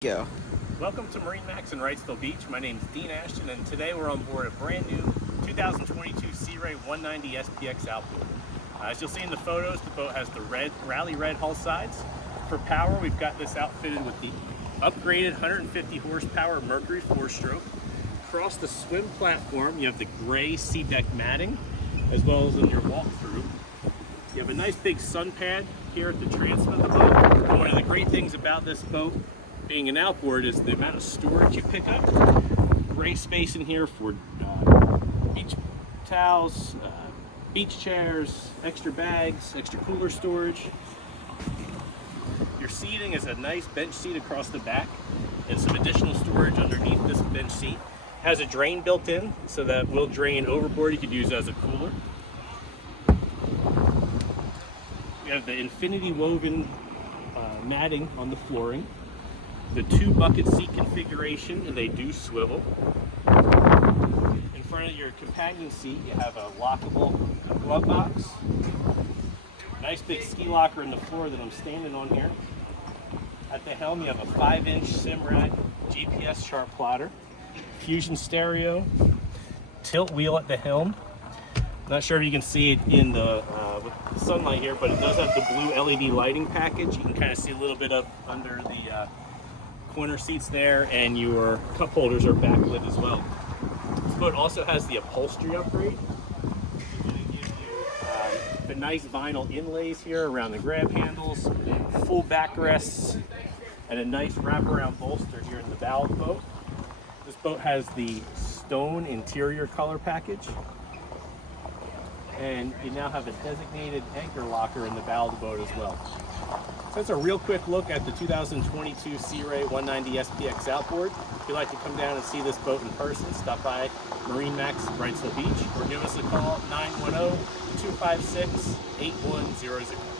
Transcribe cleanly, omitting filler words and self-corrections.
Go. Welcome to MarineMax Wrightsville Beach. My name is Dean Ashton, and today we're on board a brand new 2022 Sea Ray 190 SPX Outboard. As you'll see in the photos, the boat has the rally red hull sides. For power, we've got this outfitted with the upgraded 150 horsepower Mercury 4-stroke. Across the swim platform, you have the gray sea deck matting, as well as in your walkthrough. You have a nice big sun pad here at the transom of the boat. And one of the great things about this boat being an outboard is the amount of storage you pick up. Great space in here for beach towels, beach chairs, extra bags, extra cooler storage. Your seating is a nice bench seat across the back and some additional storage underneath this bench seat. Has a drain built in, so that will drain overboard. You could use as a cooler. We have the infinity woven matting on the flooring. The 2 bucket seat configuration, and they do swivel. In front of your companion seat, you have a lockable glove box. Nice big ski locker in the floor that I'm standing on here. At the helm, you have a 5-inch Simrad GPS chart plotter, fusion stereo, tilt wheel at the helm. Not sure if you can see it in the with the sunlight here, but it does have the blue LED lighting package. You can kind of see a little bit up under the corner seats there, and your cup holders are backlit as well. This boat also has the Upholstery Upgrade. It's going to give you the nice vinyl inlays here around the grab handles, full backrests, and a nice wraparound bolster here in the bow of the boat. This boat has the stone interior color package, and you now have a designated anchor locker in the bow of the boat as well. So that's a real quick look at the 2022 Sea Ray 190 SPX Outboard. If you'd like to come down and see this boat in person, stop by MarineMax Wrightsville Beach or give us a call at 910-256-8100.